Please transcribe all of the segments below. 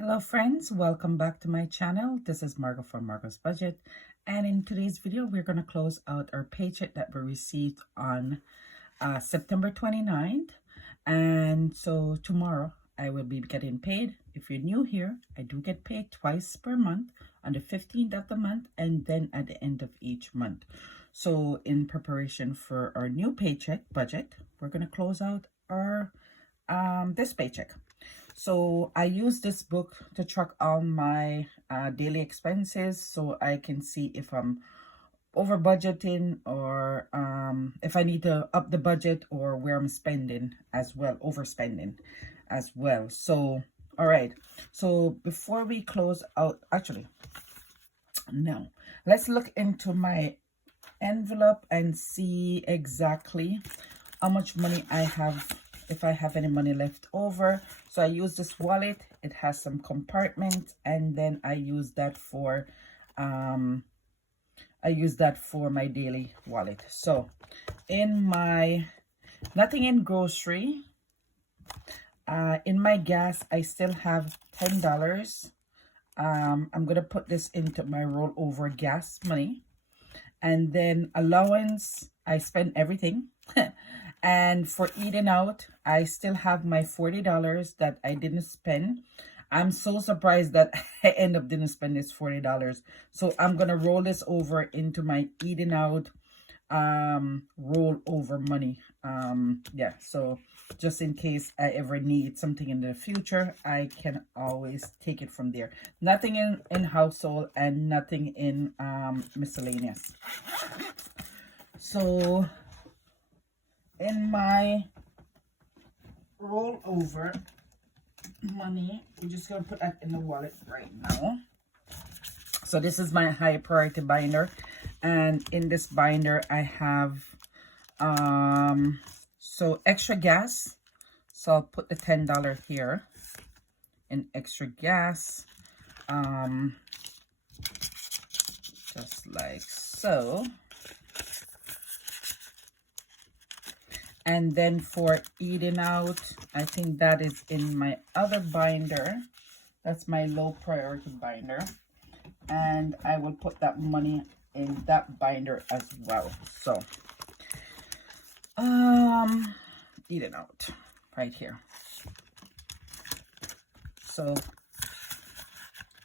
Hello friends, welcome back to my channel. This is Margot from Margot's Budget, and in today's video we're going to close out our paycheck that we received on September 29th. And so tomorrow I will be getting paid. If you're new here, I do get paid twice per month, on the 15th of the month and then at the end of each month. So in preparation for our new paycheck budget, we're going to close out our this paycheck. So I use this book to track all my daily expenses, so I can see if I'm over budgeting or if I need to up the budget, or where I'm spending as well, overspending as well. So all right, so before we close out, actually no, let's look into my envelope and see exactly how much money I have, if I have any money left over. So I use this wallet. It has some compartments, and then I use that for my daily wallet. So in my, nothing in grocery, in my gas I still have $10. I'm gonna put this into my rollover gas money. And then allowance, I spend everything. And for eating out, I still have my $40 that I didn't spend. I'm so surprised that I end up didn't spend this $40. So I'm gonna roll this over into my eating out roll over money. Yeah, so just in case I ever need something in the future, I can always take it from there. Nothing in household and nothing in miscellaneous. So in my rollover money, I'm just gonna put that in the wallet right now. So this is my high priority binder, and in this binder I have so extra gas. So I'll put the $10 here in extra gas, just like so. And then for eating out, I think that is in my other binder. That's my low priority binder. And I will put that money in that binder as well. So, eating out right here. So,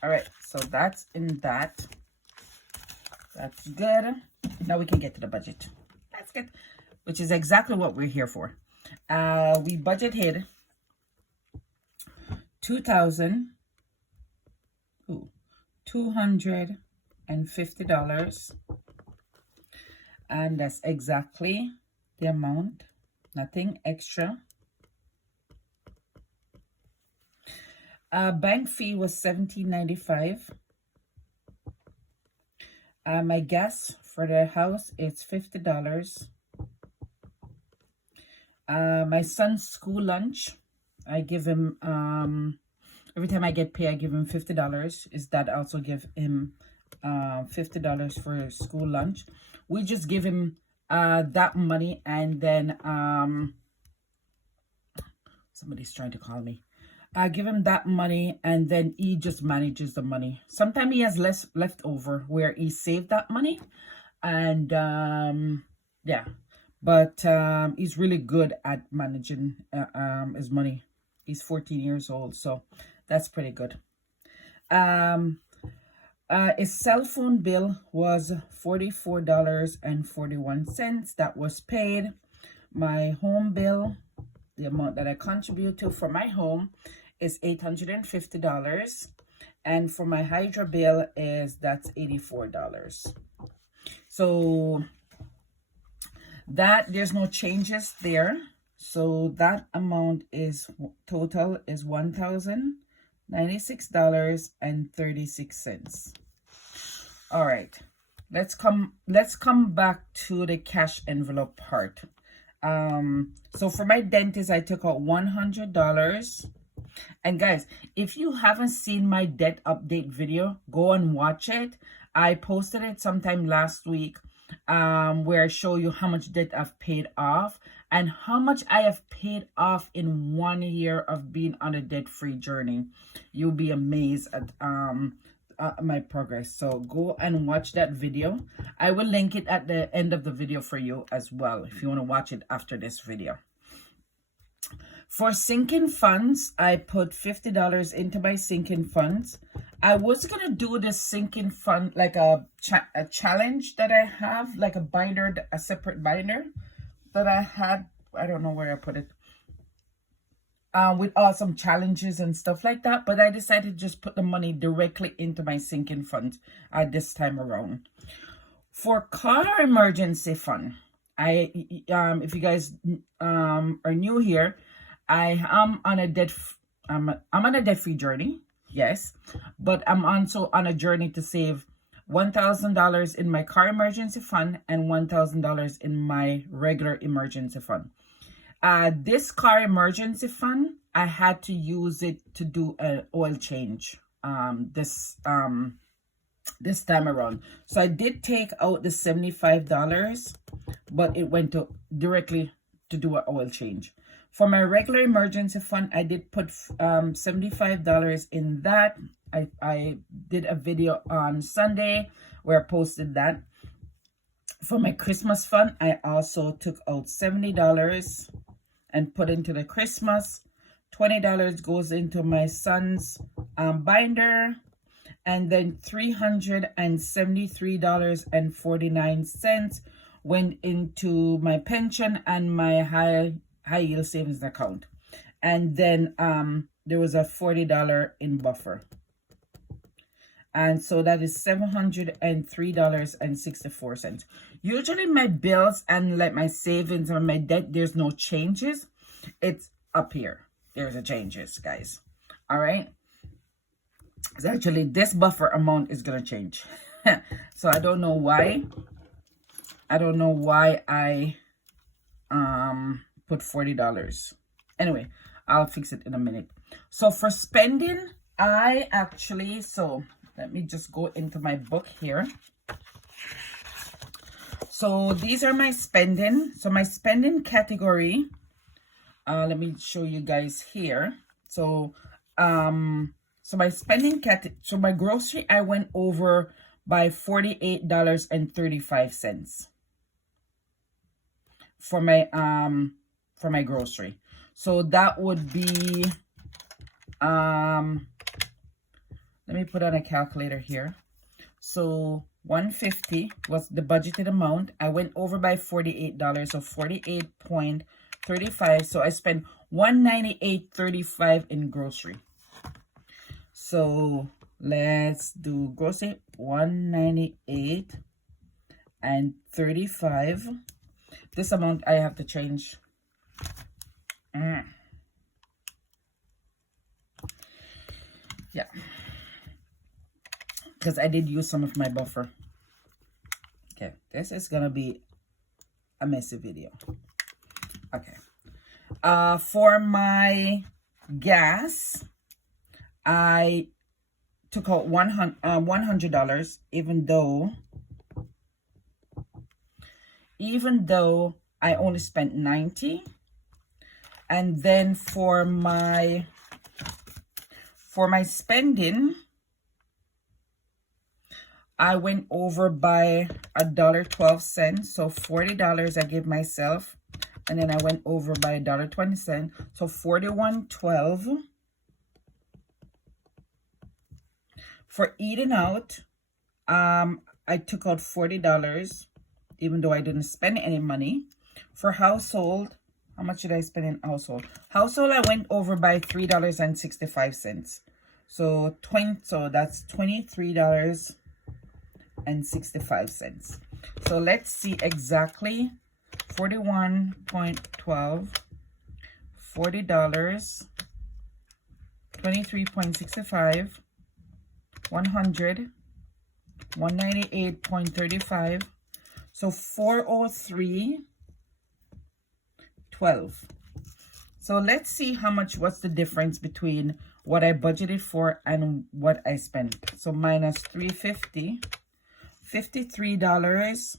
all right. So that's in that. That's good. Now we can get to the budget. That's good. Which is exactly what we're here for. We budgeted $2,250, and that's exactly the amount, nothing extra. Bank fee was $17.95. My gas for the house is $50. My son's school lunch, I give him, every time I get paid, I give him $50. Is that also give him $50 for school lunch? We just give him that money, and then somebody's trying to call me. I give him that money, and then he just manages the money. Sometimes he has less left over where he saved that money, and yeah. But he's really good at managing his money. He's 14 years old, so that's pretty good. His cell phone bill was $44.41. That was paid. My home bill, the amount that I contribute to for my home, is $850. And for my hydro bill that's $84. So that there's no changes there. So that amount is total is $1,096.36. All right, let's come back to the cash envelope part. So for my dentist, I took out $100. And guys, if you haven't seen my debt update video, go and watch it. I posted it sometime last week. where I show you how much debt I've paid off and how much I have paid off in 1 year of being on a debt-free journey. You'll be amazed at my progress. So go and watch that video. I will link it at the end of the video for you as well if you want to watch it after this video. For sinking funds, I put $50 into my sinking funds. I was going to do this sinking fund like a challenge that I have, like a binder, a separate binder that I had. I don't know where I put it. With awesome challenges and stuff like that. But I decided to just put the money directly into my sinking fund this time around. For car emergency fund, if you guys are new here, I am on a I'm on a debt-free journey, yes, but I'm also on a journey to save $1,000 in my car emergency fund and $1,000 in my regular emergency fund. This car emergency fund, I had to use it to do an oil change this time around. So I did take out the $75, but it went to directly to do an oil change. For my regular emergency fund, I did put $75 in that. I did a video on Sunday where I posted that. For my Christmas fund, I also took out $70 and put into the Christmas. $20 goes into my son's binder. And then $373.49 went into my pension and my high yield savings account. And then there was a $40 in buffer. And so that is $703.64. Usually my bills and like my savings or my debt, there's no changes. It's up here. There's a changes, guys. All right. So actually this buffer amount is going to change. So I don't know why. I don't know why I put $40. Anyway, I'll fix it in a minute. So for spending, so let me just go into my book here. So these are my spending. So my spending category, let me show you guys here. So my spending so my grocery, I went over by $48.35 for my grocery. So that would be let me put on a calculator here. So 150 was the budgeted amount. I went over by $48, so 48.35. So I spent $198.35 in grocery. So let's do grocery, $198.35. This amount I have to change. Yeah, because I did use some of my buffer. Okay, this is gonna be a messy video. Okay, for my gas, I took out $100, even though I only spent $90. And then for my spending, I went over by $1.12. So $40 I gave myself, and then I went over by $1.20. So $41.12. For eating out, I took out $40, even though I didn't spend any money. For household, how much did I spend in household? Household, I went over by $3.65. So that's $23.65. So let's see exactly. 41.12, $40, 23.65, 100, 198.35. So 403.12. So let's see what's the difference between what I budgeted for and what I spent. So minus 350, $53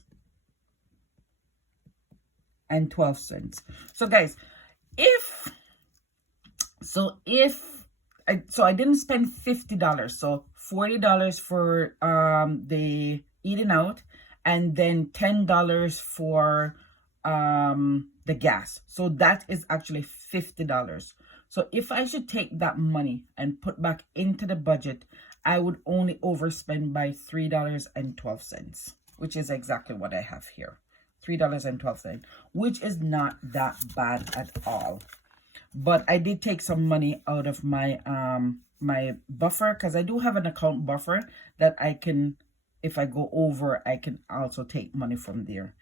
$3.12. So guys, if I didn't spend $50, so $40 for the eating out, and then $10 for the gas. So that is actually $50. So if I should take that money and put back into the budget, I would only overspend by $3.12, which is exactly what I have here. $3.12, which is not that bad at all. But I did take some money out of my my buffer, because I do have an account buffer that I can, if I go over, I can also take money from there.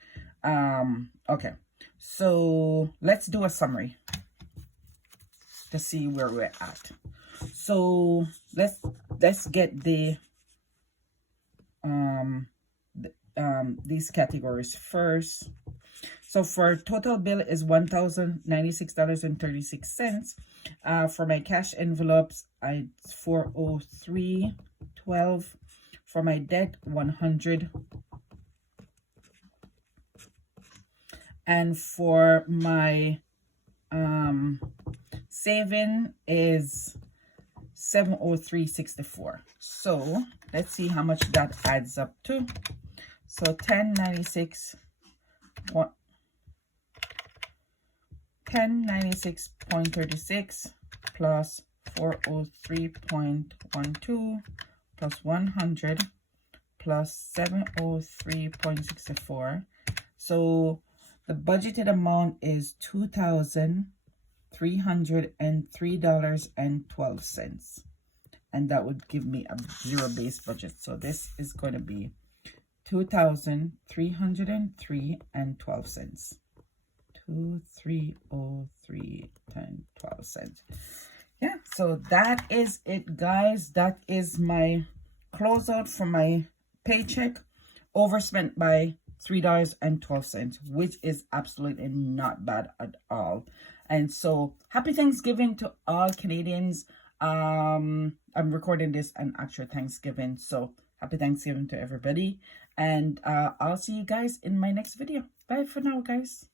Okay, so let's do a summary to see where we're at. So let's get these categories first. So for total bill is $1,096.36. For my cash envelopes, it's $403.12. For my debt, $100. And for my saving is $703.64. So let's see how much that adds up to. So 1096.36 plus 403.12 plus 100 plus 703.64. So the budgeted amount is $2,303.12. And that would give me a zero base budget. So this is going to be $2,303.12. $2,303.12. Yeah, so that is it, guys. That is my closeout for my paycheck. Overspent by $3.12, which is absolutely not bad at all. And so happy Thanksgiving to all Canadians. I'm recording this on actual Thanksgiving, so happy Thanksgiving to everybody. And I'll see you guys in my next video. Bye for now, guys.